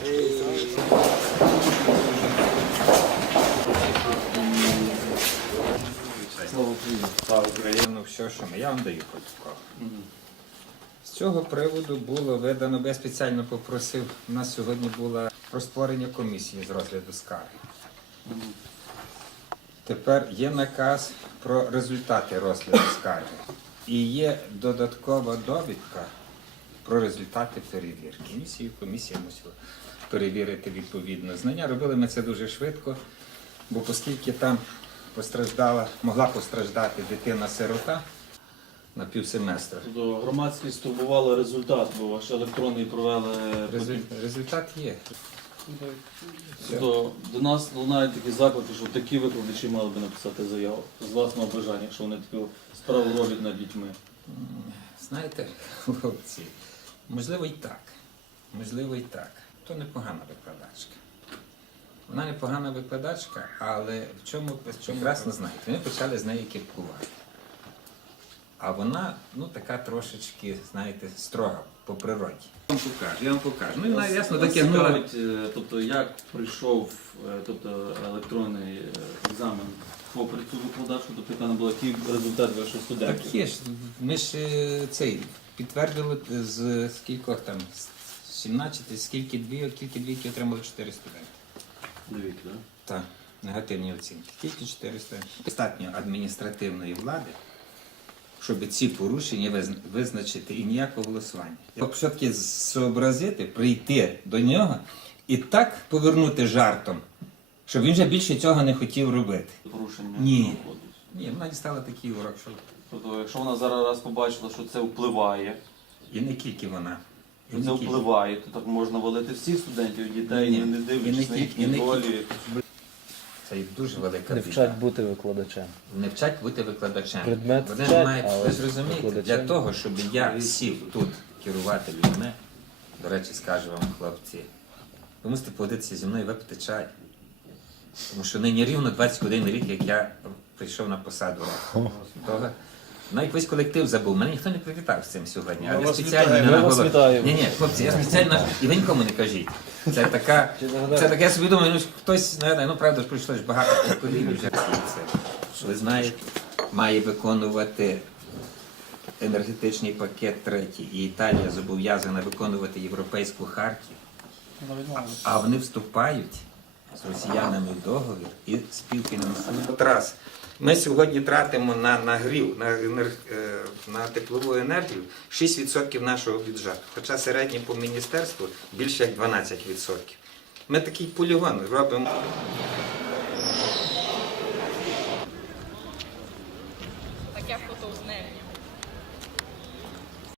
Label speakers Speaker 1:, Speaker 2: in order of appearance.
Speaker 1: Слава Україні, все, що ми. Я вам даю протокол. З цього приводу було видано, я спеціально попросив, у нас сьогодні було про створення комісії з розгляду скарги. Тепер є наказ про результати розгляду скарги. І є додаткова довідка про результати перевірки. Комісія мусила перевірити відповідно знання. Робили ми це дуже швидко, бо оскільки там могла постраждати дитина-сирота на півсеместра.
Speaker 2: Тобто громадськість турбувала результат, бо ваш електронний провели...
Speaker 1: Результат є.
Speaker 2: Тобто до нас лунають такі заклики, що такі викладачі мали би написати заяву з власного бажання, якщо вони таку справу роблять над дітьми.
Speaker 1: Знаєте, хлопці, можливо і так. Можливо і так. То непогана викладачка. Вона непогана викладачка, але в чому прекрасно знаєте, ми почали з нею кіпкувати. А вона, така трошечки, знаєте, строга по природі. Я вам покажу. Ну, вона ясно дотягнула.
Speaker 2: Тобто, як прийшов електронний екзамен попри цю викладачку, тобто яка не була, який результат ваших студентів?
Speaker 1: Так є ж, ми ж підтвердили з скількох там, 17, скільки двійки отримали 4 студенти.
Speaker 2: Двійки, так?
Speaker 1: Так, негативні оцінки. Тільки 4 студенти. Достатньо адміністративної влади, щоб ці порушення визначити і ніякого голосування. Все-таки зобразити, прийти до нього і так повернути жартом, щоб він вже більше цього не хотів робити.
Speaker 2: Порушення?
Speaker 1: Ні, вона дістала такий урок, що...
Speaker 2: Тобто, якщо вона зараз раз побачила, що це впливає,
Speaker 1: і не тільки вона.
Speaker 2: що це впливає, то так можна валити всіх студентів, дітей, не дивлячись на їхні долі.
Speaker 1: Це дуже велика біда.
Speaker 3: Не вчать бути викладачем.
Speaker 1: Не вчать бути викладачем.
Speaker 3: Предмет
Speaker 1: Вони
Speaker 3: вчать,
Speaker 1: мають,
Speaker 3: але
Speaker 1: ви ж розумієте,
Speaker 3: викладачем.
Speaker 1: для того, щоб я сів тут керувати людьми, до речі, скажу вам, хлопці, ви мусите погодитися зі мною випити чай. Тому що нині рівно 21 рік, як я прийшов на посаду. Навіть весь колектив забув, мене ніхто не привітав з цим сьогодні. А я спеціально не наголосив. Ні, хлопці, я спеціально, і ви нікому не кажіть. Це така, я собі думаю, хтось, правда ж прийшло ж багато поколінь вже. Ви знаєте, має виконувати енергетичний пакет третій, і Італія зобов'язана виконувати Європейську хартію. А вони вступають з росіянами в договір і співфінансують. Раз. Ми сьогодні тратимо на нагрів, на теплову енергію 6% нашого бюджету, хоча середнє по міністерству більше як 12%. Ми такий полігон робимо.
Speaker 4: Таке фото з нею.